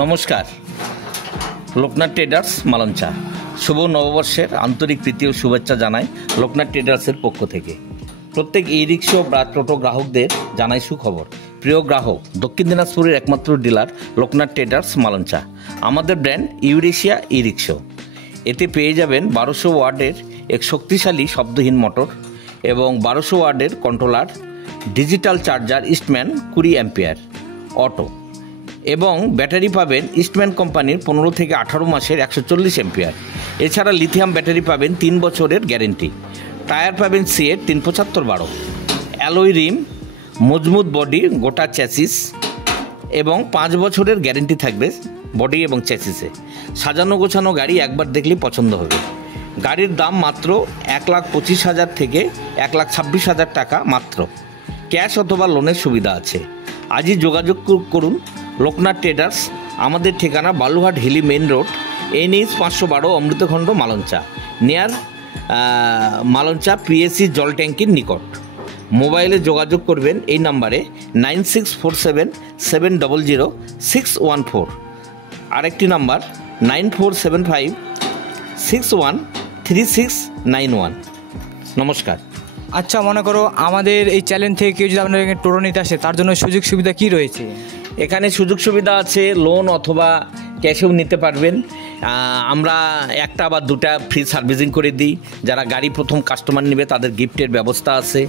নমস্কার। লোকনাথ ট্রেডার্স মালঞ্চা শুভ নববর্ষের আন্তরিক প্রীতি ও শুভেচ্ছা জানাই লোকনাথ ট্রেডার্সের পক্ষ থেকে। প্রত্যেক ই রিক্সা বা টোটো গ্রাহকদের জানাই সুখবর। প্রিয় গ্রাহক, দক্ষিণ দিনাজপুরের একমাত্র ডিলার লোকনাথ ট্রেডার্স মালঞ্চা। আমাদের ব্র্যান্ড ইউরেশিয়া ই রিক্সা। এতে পেয়ে যাবেন 1200 ওয়াটের এক শক্তিশালী শব্দহীন মোটর এবং 1200 ওয়াটের controller, digital charger Eastman 20 ampere auto এবং ব্যাটারি পাবেন ইস্টম্যান কোম্পানির 15 থেকে 18 মাসের 140 অ্যাম্পিয়ার। এছাড়া লিথিয়াম ব্যাটারি পাবেন 3 বছরের গ্যারেন্টি। টায়ার পাবেন সিএর 375/12, অ্যালয় রিম, মজবুত বডি, গোটা চ্যাসিস এবং 5 বছরের গ্যারেন্টি থাকবে বডি এবং চ্যাসিসে। সাজানো গোছানো গাড়ি একবার দেখলেই পছন্দ হবে। গাড়ির দাম মাত্র 1,25,000 থেকে 1,26,000 টাকা মাত্র। ক্যাশ অথবা লোনের সুবিধা আছে। আজই যোগাযোগ করুন লোকনাথ ট্রেডার্স। আমাদের ঠিকানা Balurghat Hili main road, NH 512, Amritakhanda, Malancha, near Malancha PSC জল ট্যাঙ্কির নিকট। মোবাইলে যোগাযোগ করবেন এই নাম্বারে 9647700614। আরেকটি নাম্বার 9475613691। নমস্কার। আচ্ছা, মনে করো আমাদের এই চ্যানেল থেকে কেউ যদি আপনার টোটো নিতে আসে, তার জন্য সুযোগ সুবিধা কি রয়েছে? এখানে সুযোগ সুবিধা আছে, লোন অথবা ক্যাশেও নিতে পারবেন। আমরা একটা বা দুটা ফ্রি সার্ভিসিং করে দিই। যারা গাড়ি প্রথম কাস্টমার নেবে তাদের গিফটের ব্যবস্থা আছে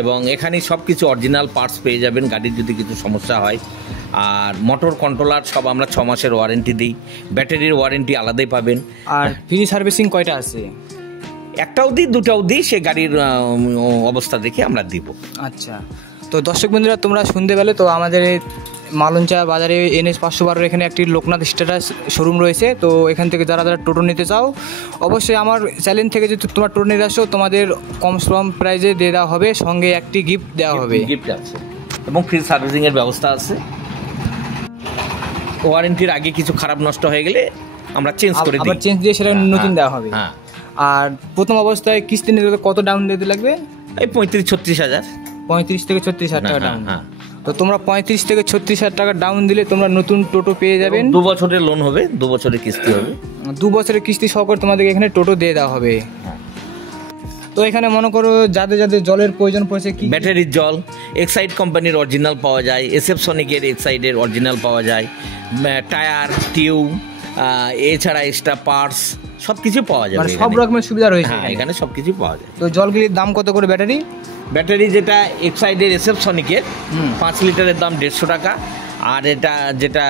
এবং এখানে সব কিছু অরিজিনাল পার্টস পেয়ে যাবেন গাড়ির যদি কিছু সমস্যা হয়। আর মোটর কন্ট্রোলার সব আমরা 6 মাসের ওয়ারেন্টি দিই। ব্যাটারির ওয়ারেন্টি আলাদাই পাবেন। আর ফ্রি সার্ভিসিং কয়টা আছে? একটাও দিই, দুটাও দিই, সে গাড়ির অবস্থা দেখে আমরা দিব। আচ্ছা, তো দর্শক বন্ধুরা, তোমরা শুনতে পেলে তো আমাদের মালঞ্চা বাজারে NH 512 এখানে একটি লোকনাথ স্ট্যাটাস শোরুম রয়েছে। তো এখান থেকে যারা যারা টোটো নিতে চাও, অবশ্যই আমার চ্যানেল থেকে যদি তোমার টোটো নিতে আসো, তোমাদের কম প্রাইজে দিয়ে দেওয়া হবে, সঙ্গে একটি গিফট দেওয়া হবে। গিফট আছে এবং ফ্রি সার্ভিসিংয়ের ব্যবস্থা আছে। ওয়ারেন্টির আগে কিছু খারাপ নষ্ট হয়ে গেলে আমরা চেঞ্জ করে দিই, আবার চেঞ্জ দিয়ে সেটা নতুন দেওয়া হবে। হ্যাঁ। আর প্রথম অবস্থায় কিস্তি নিতে কত ডাউন দিতে লাগবে? এই 35-36 হাজার। 35 থেকে 36 হাজার টাকা ডাউন। হ্যাঁ। তো তোমরা 35 থেকে 36 হাজার টাকা ডাউন দিলে তোমরা নতুন টোটো পেয়ে যাবেন। 2 বছরের লোন হবে, 2 বছরের কিস্তি হবে। 2 বছরের কিস্তি সহকারে তোমাদেরকে এখানে টোটো দিয়ে দেওয়া হবে। তো এখানে মনে করো যাদের যাদের জলের প্রয়োজন পড়ছে, কি ব্যাটারির জল এক্সাইড কোম্পানির অরিজিনাল পাওয়া যায়, SF সনিকের এক্সাইডের অরিজিনাল পাওয়া যায়, টায়ার, টিউব, এছাড়া এক্সট্রা পার্টস সব কিছু পাওয়া যাবে। সব রকমের সুবিধা রয়েছে এখানে সব কিছু পাওয়া যায়। তো জলগুলির দাম কত করে? ব্যাটারি যেটা এক্সাইডের SF সনিকের 5 লিটারের দাম 150 টাকা। আর এটা যেটা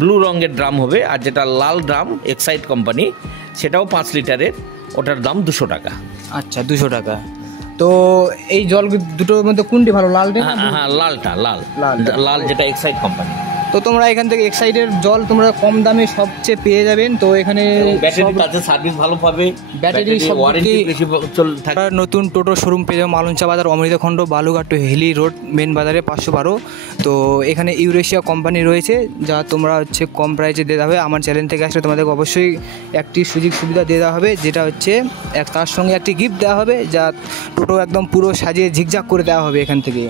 ব্লু রঙের ড্রাম হবে, আর যেটা লাল ড্রাম এক্সাইড কোম্পানি, সেটাও 5 লিটারের, ওটার দাম 200 টাকা। আচ্ছা, 200 টাকা। তো এই জল দুটোর মধ্যে কোনটি ভালো? লালটা? হ্যাঁ, লালটা, লাল যেটা এক্সাইড কোম্পানি। তো তোমরা এখান থেকে এক্সাইডের জল তোমরা কম দামে সবচেয়ে পেয়ে যাবেন। তো এখানে ব্যাটারি তাতে সার্ভিস ভালো পাবে, ব্যাটারি ওয়ারেন্টি বেশি থাকে। নতুন টোটো শোরুম পেয়ে যাবে মালঞ্চা বাজার, অমৃতখণ্ড, বালুঘাট হিলি রোড, মেন বাজারে 512। তো এখানে ইউরেশিয়া কোম্পানি রয়েছে, যা তোমরা হচ্ছে কম প্রাইসে দিয়ে দেওয়া হবে। আমার চ্যানেল থেকে আসলে তোমাদেরকে অবশ্যই একটি সুযোগ সুবিধা দিয়ে দেওয়া হবে, যেটা হচ্ছে তার সঙ্গে একটি গিফট দেওয়া হবে, যা টোটো একদম পুরো সাজিয়ে ঝিকঝাক করে দেওয়া হবে এখান থেকে।